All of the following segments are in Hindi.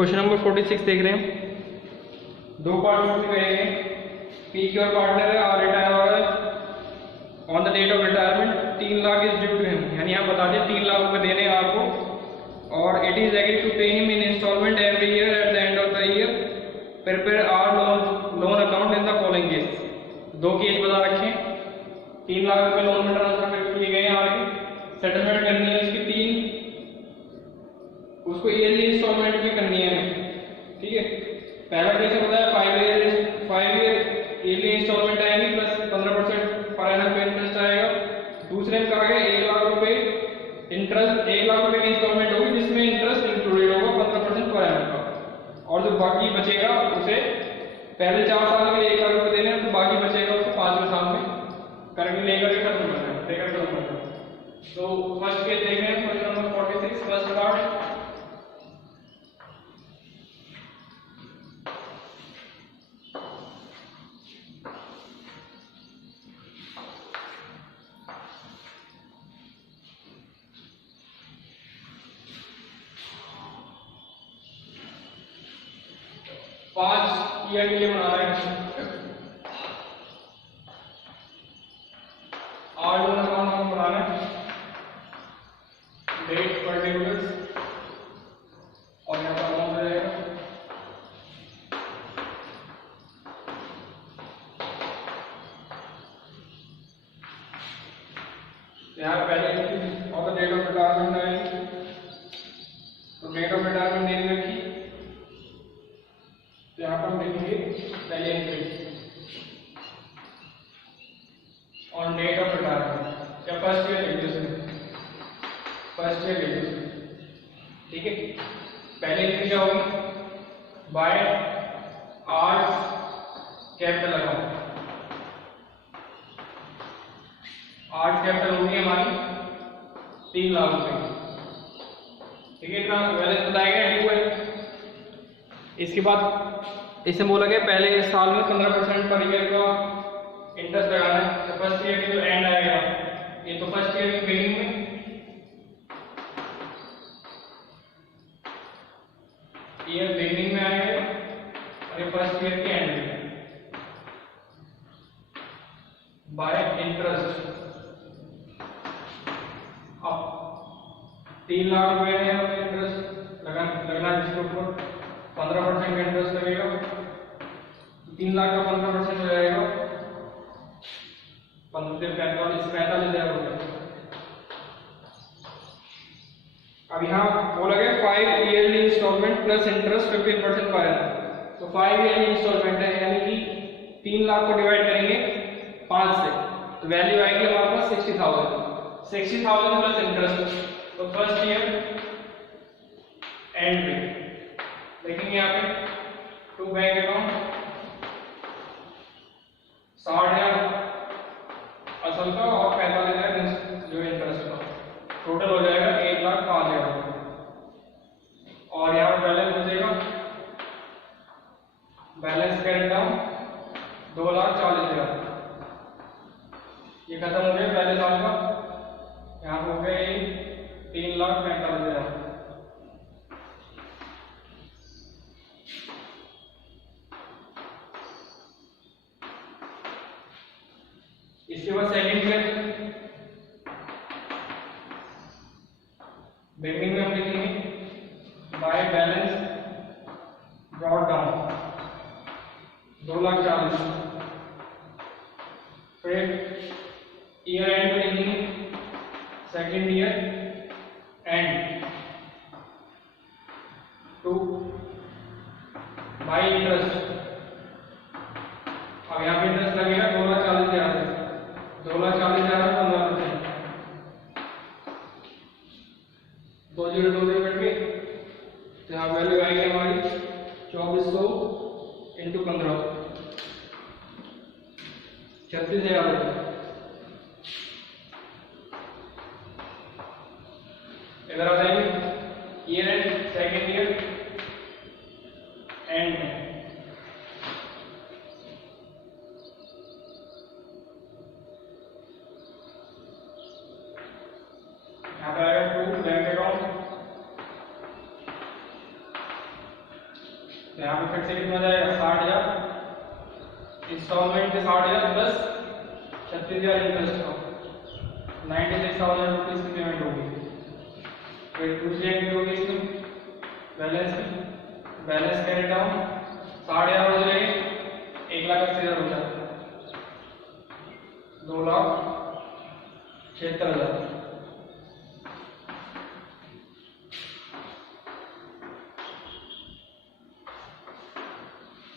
क्वेश्चन नंबर 46 देख रहे हैं। दो पार्टनर गए हैं, पी की और पार्टनर है, आर रिटायर हो रहा है on the date of retirement 3 lakh is due to him, यानी आप बता दें 3 लाख रुपए देने हैं आपको और it is agree to pay him in instalment every year at the end of the year. Prepare R loan account in the following case. दो केस बता रखें, 3 लाख रुपए लोन में ट्रांसफर किए गए हैं, आगे सेटलमेंट करनी है उसकी 3, उसको ईयरली इंस्टॉलमेंट भी करनी है, ठीक है। पहला केस होता है 5 ईयर ईयरली इंस्टॉलमेंट आएगी प्लस 15% पर एनम पे इंटरेस्ट आएगा। दूसरे में कहा गया 1 लाख रुपए इंटरेस्ट, 1 लाख रुपए की इंस्टॉलमेंट होगी जिसमें इंटरेस्ट इंक्लूडेड होगा 15% पर एनम का, और जो बाकी बचेगा उसे पहले 4 साल में 1 लाख रुपए देने हैं, तो बाकी बचेगा उसको 5वें साल में करके लेकर के खत्म करना है। तो फर्स्ट केस देख रहे हैं, क्वेश्चन नंबर 46 फर्स्ट पार्ट। पांच ईयर के लिए बना रहे हैं, आर लोन अकाउंट हम बना रहे हैं, डेट पर्टिकुलर्स और यहाँ पर अमाउंट रहेगा। यहाँ पहले और डेट ऑफ रिटायरमेंट आएगी, तो डेट ऑफ रिटायरमेंट नहीं रखी, तो यहाँ पर हम देखेंगे पहले entry on date of retirement या फर्स्ट ईयर लेंगे, फर्स्ट ईयर लेंगे, ठीक है। पहले एंट्री क्या होगी, by R capital account, R capital होगी हमारी 3 लाख रुपए, ठीक है। इतना बैलेंस बताया गया ड्यू है। इसके बाद इसे बोला गया पहले साल में 15% पर ईयर का इंटरेस्ट लगाना है। तो फर्स्ट ईयर की जो एंड आएगा, ये तो फर्स्ट ईयर की बिगिनिंग में, ईयर बिगिनिंग में आएगा और ये फर्स्ट ईयर के एंड में बाय इंटरेस्ट। अब 3 लाख रुपए है हमें इंटरेस्ट लगना जिसके ऊपर 15% का इंटरेस्ट लगेगा, 3 लाख का 15% हो जाएगा 45,000 रुपए। अब यहाँ बोला गया 5 yearly instalment plus interest 15% per annum, तो 5 ईयरली इंस्टॉलमेंट है, यानी कि 3 लाख को डिवाइड करेंगे 5 से, तो वैल्यू आएगी हमारे पास 60,000 प्लस इंटरेस्ट। तो फर्स्ट ईयर एंड में देखेंगे यहाँ पे टू बैंक अकाउंट 60,000 असल का और 45,000 जो इंटरेस्ट का, टोटल हो जाएगा 1,05,000। और यहाँ पर बैलेंस बचेगा, बैलेंस कैरी डाउन 2,40,000, ये खत्म हो गया पहले साल का। यहाँ हो गए 3,45,000। इसके बाद सेकंड ईयर बिगिनिंग में हम लिखेंगे बाय बैलेंस ब्रॉट डाउन 2,40,000। फिर ईयर एंड में लिखेंगे second year end to by interest. अब यहाँ पे इंटरेस्ट लगेगा 2,40,000, 2,40,000 15%, 2 0 2 कट गए, तो यहाँ वैल्यू आएगी हमारी 2400 इंटू 15 36,000 रुपये। इधर आ जाएंगे year and second year end में, यहाँ पर आएगा टू बैंक अकाउंट तो यहाँ पे फिर से कितना जाएगा 60,000 इंस्टॉलमेंट के 60,000 प्लस 36,000 इंटरेस्ट का 96,000 रुपीज की पेमेंट होगी। फिर दूसरी एंट्री होगी इसमें बैलेंस कैरी डाउन 60,000 हो जाएंगे 1,80,000 हो जाएगा 2,76,000।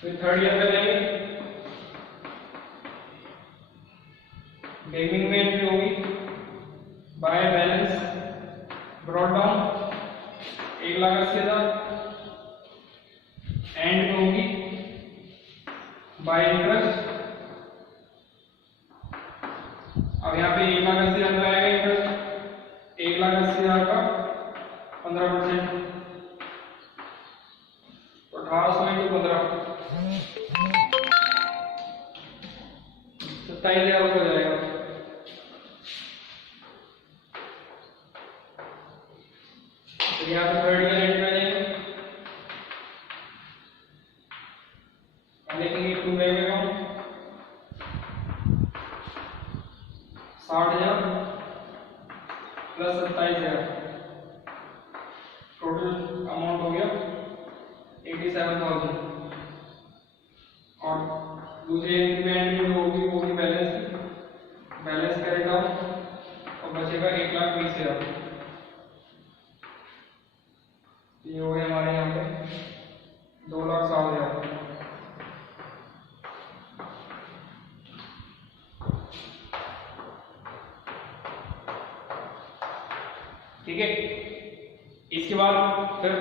फिर थर्ड ईयर में जाएंगे बिगिनिंग में एंट्री होगी by balance brought down 1,80,000 and में होगी बाय इंटरेस्ट। अब यहाँ पे 1,80,000 का आएगा इंटरेस्ट 1,80,000 का 15% तो 1,800 इंटू 15 27,000 हो जाएगा। तो यहाँ पे थर्ड ईयर एंड में जाएंगे लिखेंगे to bank account 60,000 plus 27,000 total amount हो गया 87,000। और दूसरे एंट्री में होगी बैलेंस कैरी डाउन और बचेगा 1,20,000। ये हो गया हमारे यहाँ पे 2,60,000। ठीक है, इसके बाद फिर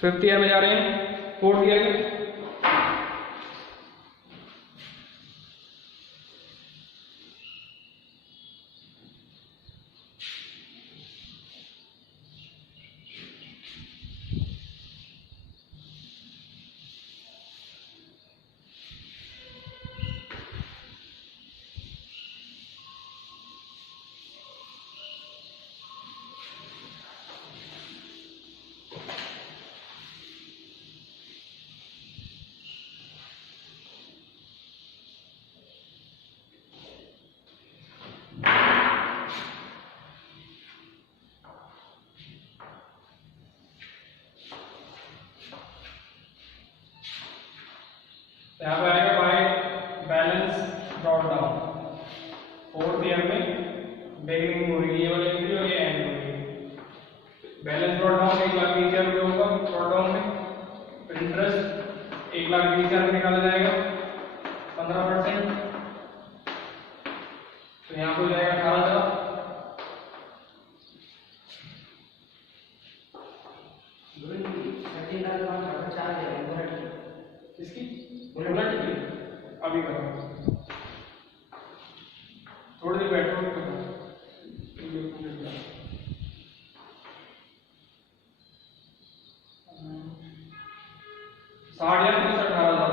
फिफ्थ ईयर में जा रहे हैं फोर्थ ईयर में। यहाँ पे आएगा by balance brought down fourth year में बिगिनिंग हो रही है ये वाली एंट्री और ये एंड हो रही है। बैलेंस ब्रॉट डाउन 1,20,000 रुपये होगा ब्रॉट डाउन में। फिर इंटरेस्ट 1,20,000 निकाला जाएगा 15%। तो यहाँ पे हो जाएगा 18,000। इसकी अभी करो थोड़ी देर बैठो 60,000 प्लस 18,000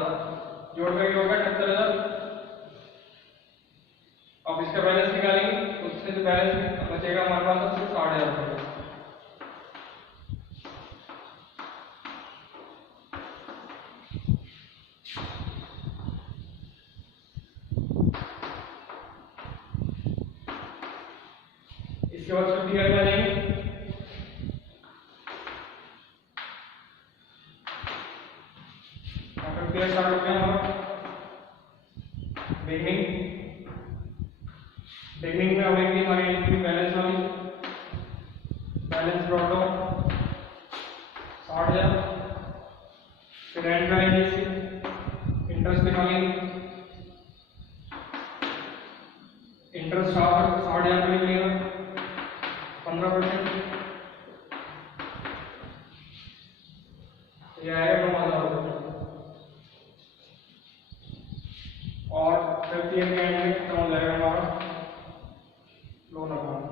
जोड़ करके होगा 78,000। अब इसका बैलेंस निकालेंगे उससे जो बैलेंस बचेगा हमारे पास 60,000 रुपये। इसके बाद 50 ईयर में जाएंगे स्टार्ट होते हैं हमारा बिगिनिंग में होगी हमारी एंट्री बैलेंस वाली बैलेंस ब्रॉट डाउन 60,000। फिर एंड में आएंगे इसके इंटरेस्ट निकालेंगे इंटरेस्ट 60,000 में निकलेगा 15%। ये आएगा 9,000 रुपये। और 50 ईयर के एंड में खत्म हो जाएगा हमारा लोन अकाउंट।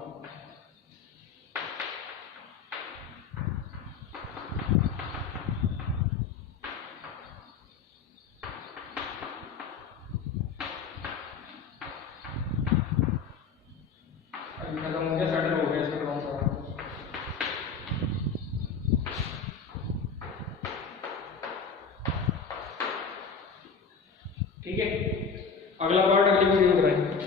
अभी खत्म हो गया सेटल हो गया इसका लोन सारा। ठीक है, अगला पार्ट अगली वीडियो में कराएंगे।